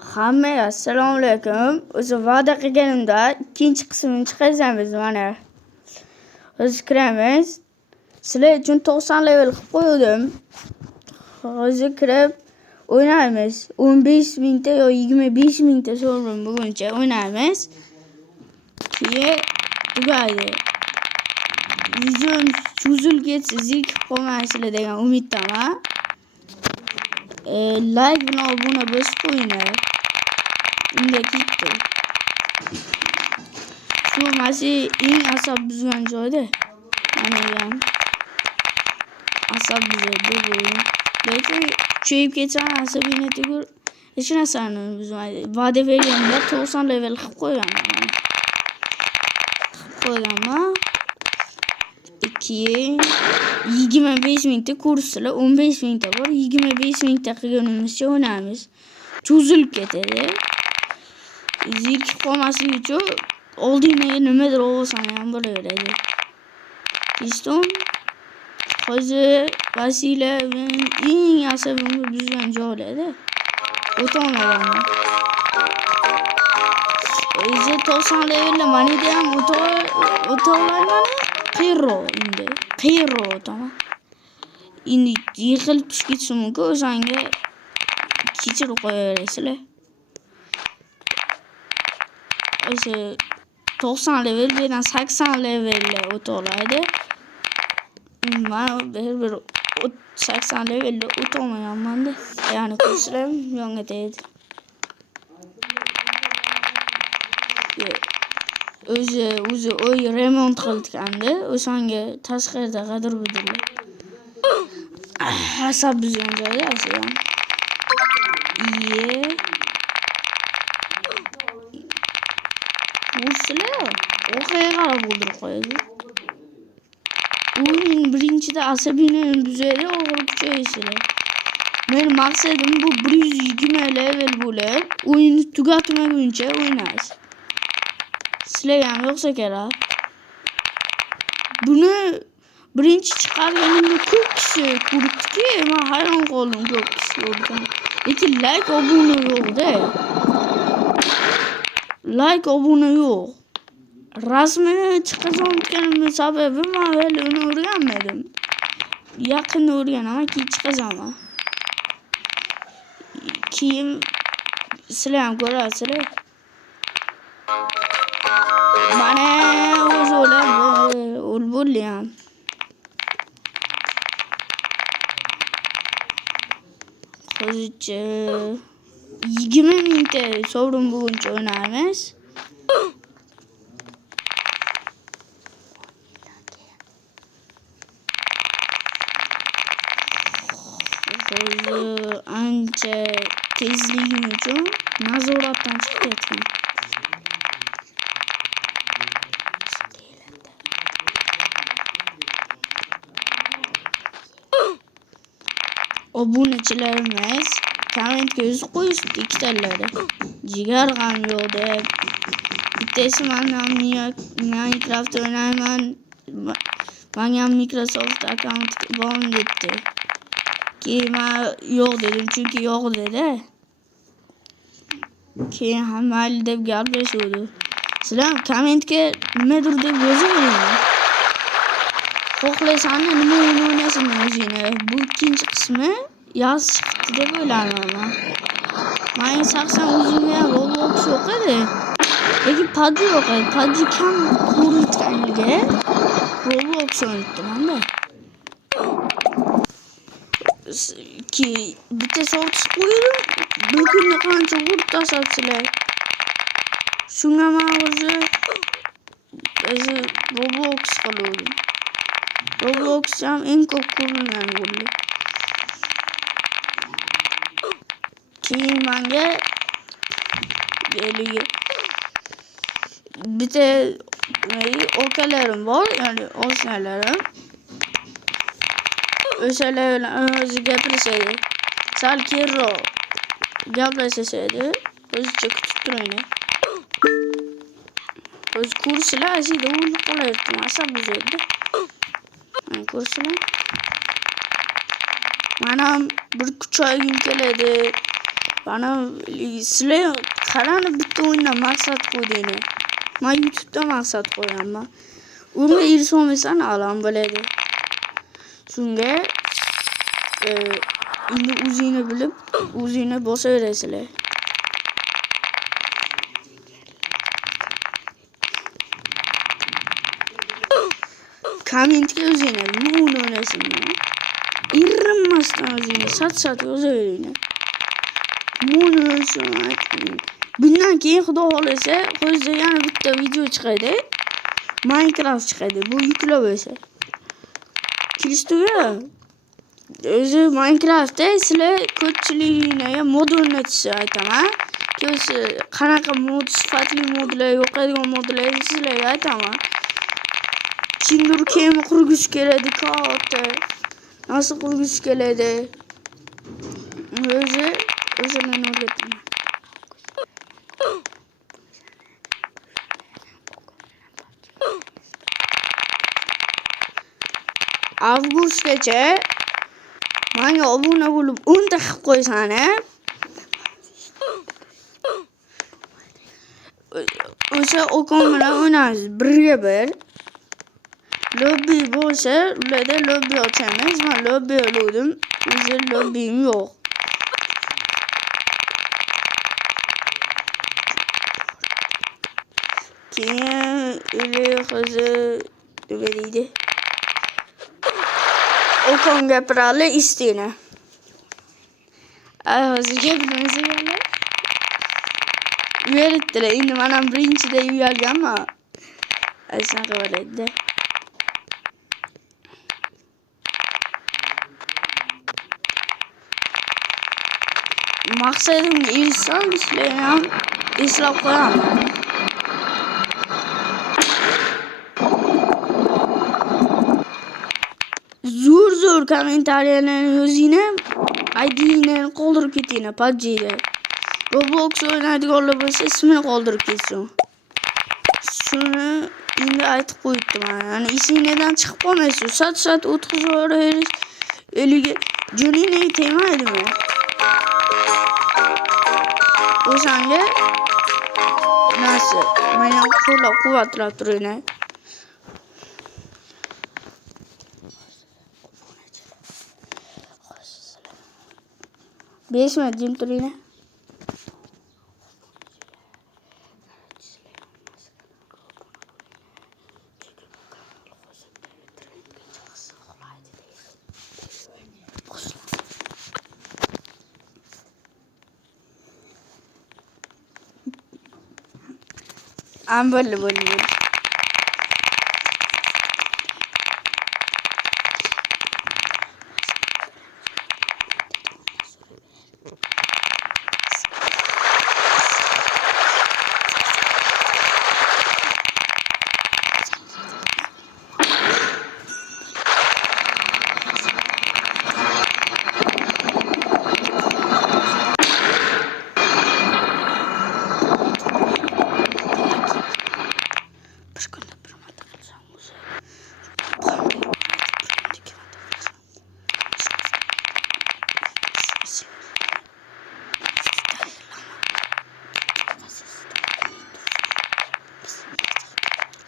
Hammaga assalomu alaykum. O'zi va'da qilganimda ikkinchi qismini chiqaramiz mana. Hozir kiramiz. Sizlar uchun 90 level qilib qo'ydim. Hozir kirib o'ynaymiz. 15 mingta yo 25 mingta so'rdim buguncha o'ynaymiz. Keyin tugaydi. Videom cho'zilib ketsa zerikib qolmaysizlar degan umiddaman. Like bilan obuna bosib qo'yinglar. Unda ketdi. Shu masi eng asab buzgan joyda. Mana ham asab buzadi bu. Lekin kuchayib ketsa asabini tugur hech narsani buzmaydi. Va'da berganda 90 level qilib qo'yganman. Keyin 25 mingta kurslar 15 mingta bor. 25 mingta qilganimizcha o'ynaymiz. Cho'zilib ketadi. Zerikib qolmaslik uchun oldinga nimadir olsam ham bo'laveradi. Iston hozir vasila eng asabimni buzgan joylarda o'tolmaganman. O'zi 90 levelda manida ham o'tolayman. Qiyro o'taman. Endi yiqilib tushib ketsa mumkin, o'zanga kechirib qo'yaverasizlar. O'zi 90 level bilan 80 levelda o'tolaydi. Men bir 80 levelda o'tolmaganman-da. Ya'ni kurslar yonga tegdi. O'zi o'y remont qilganda o'shanga tashqarida g'adir budirlar. Asab buzgan joyi aslan. Kurslar o'qiga qarab o'ldirib qo'yadi. O'yin birinchida asabini buzadi, og'ir kuchayishlar. Mening maqsadim bu 120 level bo'lib, o'yinni tugatmaguncha o'ynash. Sizlarga ham yo'qsa kerak. Buni birinchi chiqarganimda ko'p kishi ko'rdiki, men hayron qoldim ko'p kishi ko'rgan. Lekin like obuna yo'q-da. Like obuna yo'q. Rasmini chiqazayotganim sababi men hali uni o'rganmadim. Yaqinda o'rganaman, keyin chiqazaman. Keyin sizlar ham ko'rasizlar. Mana o'zi o'lbolyam. Hozircha 20 mingta sovrin buguncha o'ynaymiz. Hozir ancha tezligim uchun nazoratdan chiqib ketdim. Obunachilarimiz kommentga yo'z qo'yishdi ikkitalari. Jigar ham yo'q deb. Bittasi men Minecraft o'ynayman. Menga Microsoft account bor debdi. Keyin men yo'q dedim, chunki yo'q dedi. Keyin ham mayli deb gaplashuvdi. Sizlar kommentga nimadir deb yozavering. Xohlaysangiz nima o'ynaysiz o'zingni. Bu ikkinchi qismi yoz chiqdi deb o'ylayman. Men shaxsan o'zimga ham Roblox yo'q edi. Lekin PUBG yo'q edi. PUBG kam ko'rayotganiga Roblox o'ynayapman-da. Ki bitta so'z qo'ydim. Bir kunda qancha urib tashlabsizlar. Shunga men o'zi Roblox qildim. Roblox ham eng ko'p ko'rilgan bo'ldi. Keyin menga bitta okalarim bor, ya'ni oshnalarim. O'shalar bilan o'zi gaplashadi. Sal keyinroq gaplashadi. O'zicha kutib turinglar. O'zi kurslar ashida o'lib qolyapti, asab buzadi. Kurslar. Mana bir kuchaygim keladi. Bana sizlar qarani bitta o'yindan maqsad qo'ydinglar. Men YouTube'da maqsad qo'yaman. Unga erisholmasam alam bo'ladi. Shunga endi o'zingni bilib, o'zingni bosaverasizlar. Kommentga o'zinglar nima o'ynayapsizmi? Irrinmasdan o'zinglar sat yozaveringlar. Bundan keyin xudo xolasa qo'ysa yana bitta video chiqadi. Minecraft chiqadi. Bu yuklab bo'lsa. Kristoga o'zi Minecraftda sizlar ko'pchiliklarga mod o'rnatishni aytaman. Ko'zi qanaqa mod, sifatli modlar, yo'qadigan modlar sizlarga aytaman. Kimdir kema qurgish keladi, katta. Nasıl qurgish keladi? O'zini o'rgataman. Avgustgacha menga obuna bo'lib 10 ta qilib qo'ysanglar, o'sha o'qon bilan o'ynaymiz birga bir. Lobby bo'lsa, ularda lobby ochamiz. Men lobby oldim. O'zi lobbym yo'q. Keyin hozir nima deydi? O'qon gapirali istina. Hozir gapirmasalar. Uyalibdilar. Endi men ham birinchida uyalganman. Shunaqa bo'ladi. Maqsadimga erishsam, sizlar ham eslab qo'yaman. Zo'r kommentariyalarni yozinglar, ID'ni qoldirib ketinglar PUBG'da. Roblox o'ynaydiganlar bo'lsa, ismini qoldirib ketsin. Shuni endi aytib qo'yibdiman. Ya'ni isingizdan chiqib qolmaysiz. Sat o'tkazaverish. Eliga jo'ningga tegmaydimi? O'shanga narsa, meni qo'llab-quvvatlab turinglar. Besh minut jim turinglar. Bo'ldi.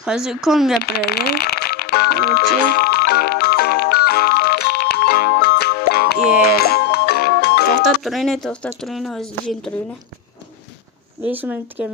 Hozir kon gapiradi. To'xtab turinglar, hozir jim turinglar. 5 minutga